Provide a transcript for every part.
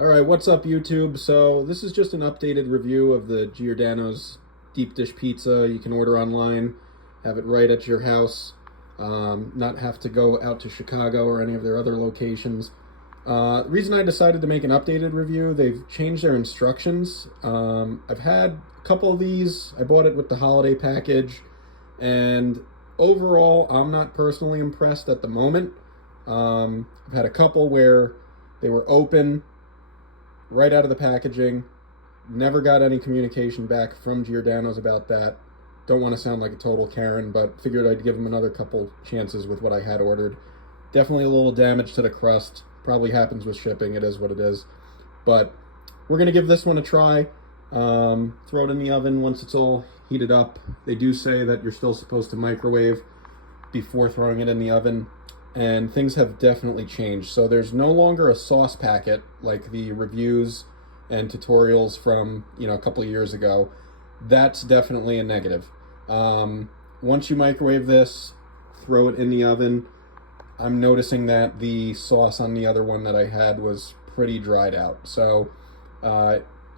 All right, what's up, YouTube? So this is just an updated review of the Giordano's deep dish pizza. You can order online, have it right at your house, not have to go out to Chicago or any of their other locations. The reason I decided to make an updated review, they've changed their instructions. I've had a couple of these. I bought it with the holiday package, and overall, I'm not personally impressed at the moment. I've had a couple where they were open right out of the packaging. Never got any communication back from Giordano's about that. Don't want to sound like a total Karen, but figured I'd give them another couple chances with what I had ordered. Definitely a little damage to the crust. Probably happens with shipping. It is what it is. But we're going to give this one a try. Throw it in the oven once it's all heated up. They do say that you're still supposed to microwave before throwing it in the oven. And things have definitely changed. So there's no longer a sauce packet like the reviews and tutorials from, a couple of years ago. That's definitely a negative. Once you microwave this, throw it in the oven. I'm noticing that the sauce on the other one that I had was pretty dried out. So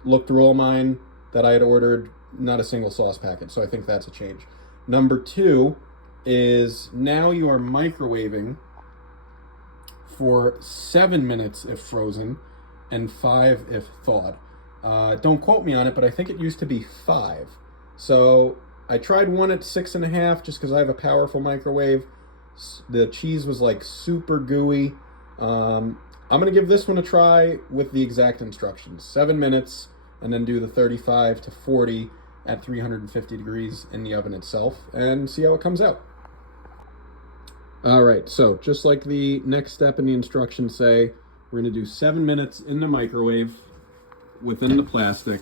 looked through all mine that I had ordered, not a single sauce packet. So I think that's a change. Number two is now you are microwaving for 7 minutes if frozen and 5 if thawed. Don't quote me on it, but I think it used to be 5. So I tried one at 6.5 just because I have a powerful microwave. The cheese was like super gooey. I'm going to give this one a try with the exact instructions. 7 minutes and then do the 35 to 40 at 350 degrees in the oven itself and see how it comes out. All right, so just like the next step in the instructions say, we're going to do 7 minutes in the microwave within the plastic.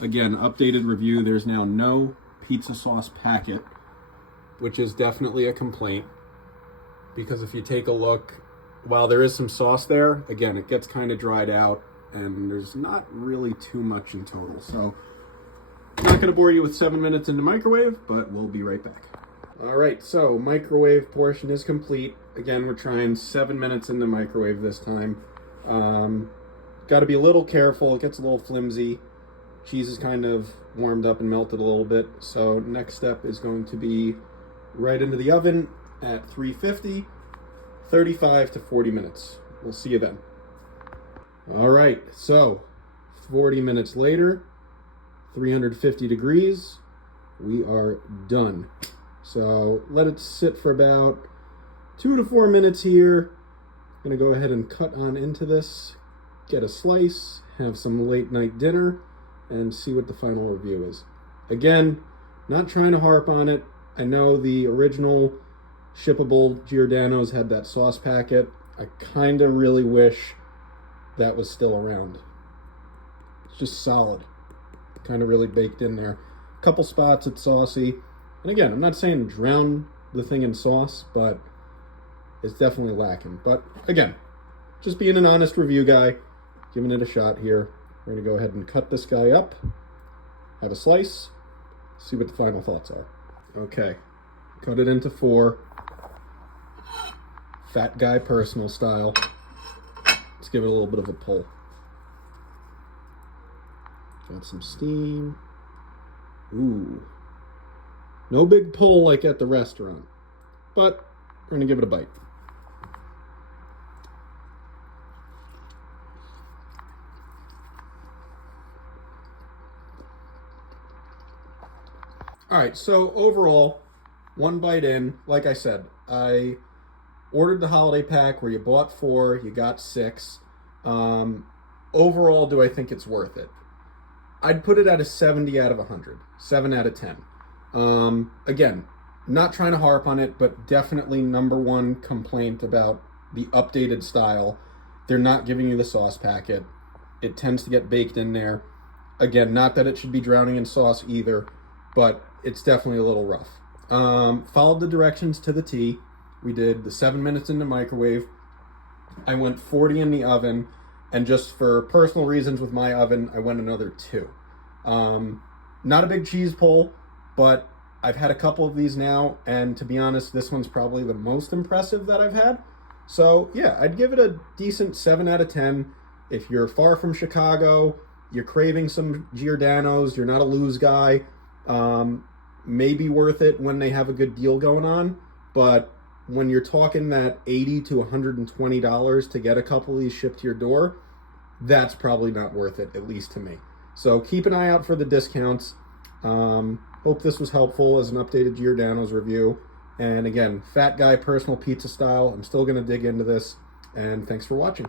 Again, updated review, there's now no pizza sauce packet, which is definitely a complaint, because if you take a look, while there is some sauce there, again, it gets kind of dried out and there's not really too much in total. So I'm not going to bore you with 7 minutes in the microwave, but we'll be right back. All right, so microwave portion is complete. Again, we're trying 7 minutes in the microwave this time. Got to be a little careful. It gets a little flimsy. Cheese is kind of warmed up and melted a little bit. So next step is going to be right into the oven at 350, 35 to 40 minutes. We'll see you then. All right, so 40 minutes later, 350 degrees, we are done. So let it sit for about 2 to 4 minutes here. I'm going to go ahead and cut on into this, get a slice, have some late night dinner, and see what the final review is. Again, not trying to harp on it. I know the original shippable Giordano's had that sauce packet. I kind of really wish that was still around. It's just solid. Kind of really baked in there. A couple spots it's saucy. And again, I'm not saying drown the thing in sauce, but it's definitely lacking. But again, just being an honest review guy, giving it a shot here. We're going to go ahead and cut this guy up, have a slice, see what the final thoughts are. Okay, cut it into 4. Fat guy personal style. Let's give it a little bit of a pull. Got some steam. Ooh. No big pull like at the restaurant, but we're going to give it a bite. All right, so overall, one bite in, like I said, I ordered the holiday pack where you bought 4, you got 6. Overall, do I think it's worth it? I'd put it at a 70 out of 100, 7 out of 10. Again, not trying to harp on it, but definitely number one complaint about the updated style. They're not giving you the sauce packet. It tends to get baked in there. Again, not that it should be drowning in sauce either, but it's definitely a little rough. Followed the directions to the T. We did the 7 minutes in the microwave. I went 40 in the oven, and just for personal reasons with my oven, I went another 2. Not a big cheese pull, but I've had a couple of these now, and to be honest, this one's probably the most impressive that I've had. So yeah, I'd give it a decent 7 out of 10. If you're far from Chicago, you're craving some Giordano's, you're not a lose guy, maybe worth it when they have a good deal going on. But when you're talking that $80 to $120 to get a couple of these shipped to your door, that's probably not worth it, at least to me. So keep an eye out for the discounts. Hope this was helpful as an updated Giordano's review. And again, fat guy personal pizza style. I'm still going to dig into this. And thanks for watching.